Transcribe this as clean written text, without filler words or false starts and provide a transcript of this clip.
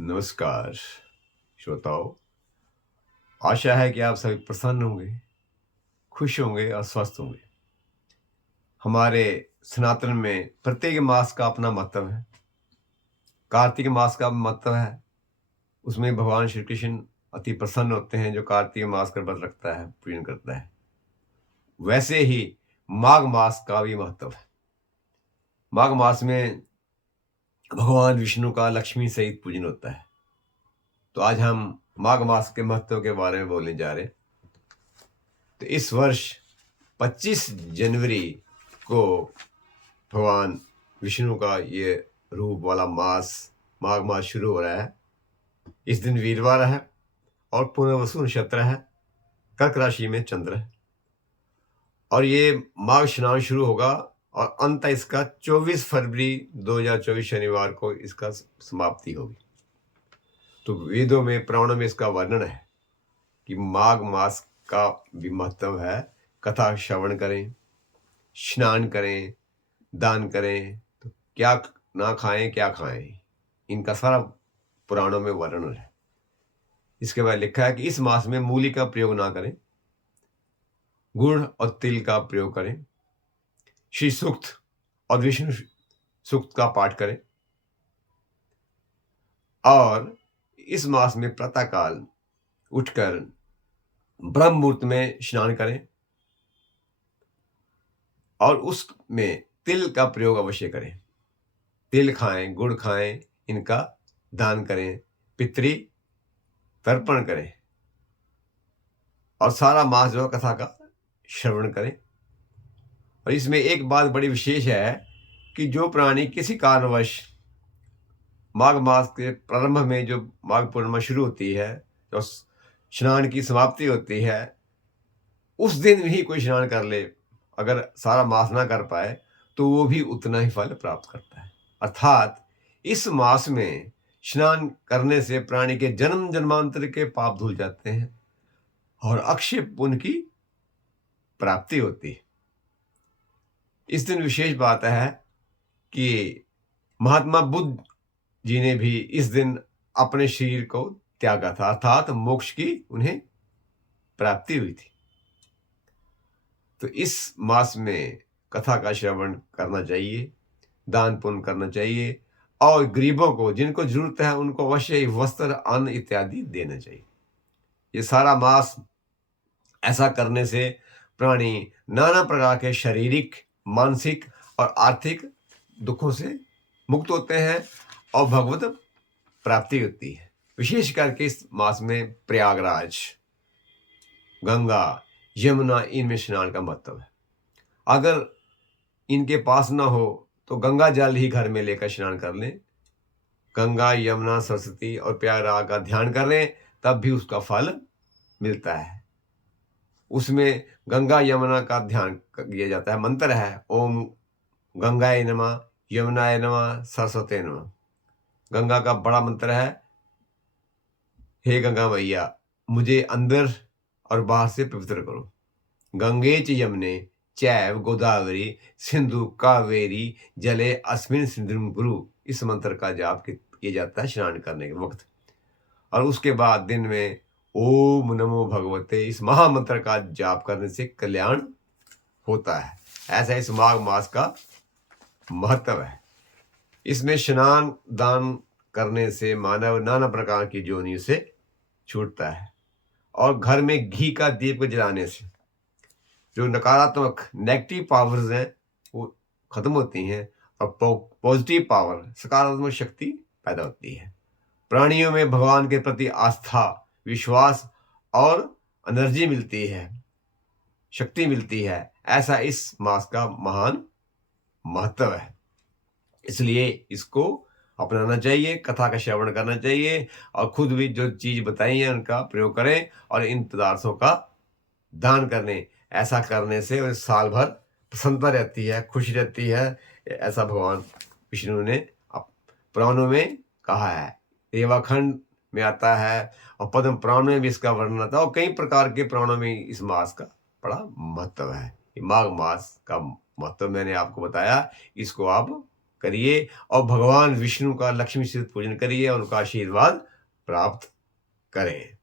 नमस्कार श्रोताओं। आशा है कि आप सभी प्रसन्न होंगे, खुश होंगे और स्वस्थ होंगे। हमारे सनातन में प्रत्येक मास का अपना महत्व है। कार्तिक मास का महत्व है। उसमें भगवान श्री कृष्ण अति प्रसन्न होते हैं जो कार्तिक मास का व्रत रखता है, पूजन करता है। वैसे ही माघ मास का भी महत्व है। माघ मास में भगवान विष्णु का लक्ष्मी सहित पूजन होता है। तो आज हम माघ मास के महत्व के बारे में बोलने जा रहे हैं। तो इस वर्ष 25 जनवरी को भगवान विष्णु का ये रूप वाला मास माघ मास शुरू हो रहा है। इस दिन वीरवार है और पुनर्वसु नक्षत्र है। कर्क राशि में चंद्र है और ये माघ स्नान शुरू होगा और अंत इसका 24 फरवरी 2024 शनिवार को इसका समाप्ति होगी। तो वेदों में, पुराणों में इसका वर्णन है कि माघ मास का भी महत्व है। कथा श्रवण करें, स्नान करें, दान करें, तो क्या ना खाएं क्या खाएं, इनका सारा पुराणों में वर्णन है। इसके बाद लिखा है कि इस मास में मूली का प्रयोग ना करें, गुड़ और तिल का प्रयोग करें, श्री सूक्त और विष्णु सूक्त का पाठ करें और इस मास में प्रातःकाल उठकर ब्रह्म मुहूर्त में स्नान करें और उसमें तिल का प्रयोग अवश्य करें। तिल खाएं, गुड़ खाएं, इनका दान करें, पितृ तर्पण करें और सारा मास जो कथा का श्रवण करें। और इसमें एक बात बड़ी विशेष है कि जो प्राणी किसी कारणवश माघ मास के प्रारंभ में जो माघ पूर्णिमा शुरू होती है, जो स्नान की समाप्ति होती है, उस दिन भी कोई स्नान कर ले, अगर सारा मास ना कर पाए तो वो भी उतना ही फल प्राप्त करता है। अर्थात इस मास में स्नान करने से प्राणी के जन्म जन्मांतर के पाप धुल जाते हैं और अक्षय पुण्य की प्राप्ति होती है। इस दिन विशेष बात है कि महात्मा बुद्ध जी ने भी इस दिन अपने शरीर को त्यागा था, अर्थात मोक्ष की उन्हें प्राप्ति हुई थी। तो इस मास में कथा का श्रवण करना चाहिए, दान पुण्य करना चाहिए और गरीबों को, जिनको जरूरत है, उनको अवश्य वस्त्र, अन्न इत्यादि देना चाहिए। ये सारा मास ऐसा करने से प्राणी नाना प्रकार के शारीरिक, मानसिक और आर्थिक दुखों से मुक्त होते हैं और भगवत प्राप्ति होती है। विशेष करके इस मास में प्रयागराज, गंगा, यमुना, इनमें स्नान का महत्व है। अगर इनके पास ना हो तो गंगा जल ही घर में लेकर स्नान कर लें। गंगा, यमुना, सरस्वती और प्रयागराज का ध्यान कर लें, तब भी उसका फल मिलता है। उसमें गंगा यमुना का ध्यान किया जाता है। मंत्र है ओम गंगाय नमः, यमुनाय नमः, सरस्वती नमः। गंगा का बड़ा मंत्र है, हे गंगा मैया मुझे अंदर और बाहर से पवित्र करो। गंगे च यमुने चैव गोदावरी सिंधु कावेरी जले अस्मिन् सिंधुं कुरु। इस मंत्र का जाप किया जाता है स्नान करने के वक्त। और उसके बाद दिन में ओम नमो भगवते, इस महामंत्र का जाप करने से कल्याण होता है। ऐसा इस माघ मास का महत्व है। इसमें स्नान दान करने से मानव नाना प्रकार की जोनियों से छूटता है और घर में घी का दीप जलाने से जो नकारात्मक नेगेटिव पावर्स हैं वो खत्म होती हैं और पॉजिटिव पावर, सकारात्मक शक्ति पैदा होती है। प्राणियों में भगवान के प्रति आस्था, विश्वास और एनर्जी मिलती है, शक्ति मिलती है। ऐसा इस मास का महान महत्व है। इसलिए इसको अपनाना चाहिए, कथा का श्रवण करना चाहिए और खुद भी जो चीज बताई है उनका प्रयोग करें और इन पदार्थों का दान करने। ऐसा करने से साल भर प्रसन्नता रहती है, खुशी रहती है। ऐसा भगवान विष्णु ने पुराणों में कहा है। रेवाखंड में आता है और पद्म पुराण में भी इसका वर्णन आता है और कई प्रकार के पुराणों में इस मास का बड़ा महत्व है। माघ मास का महत्व मैंने आपको बताया, इसको आप करिए और भगवान विष्णु का लक्ष्मी से पूजन करिए और उनका आशीर्वाद प्राप्त करें।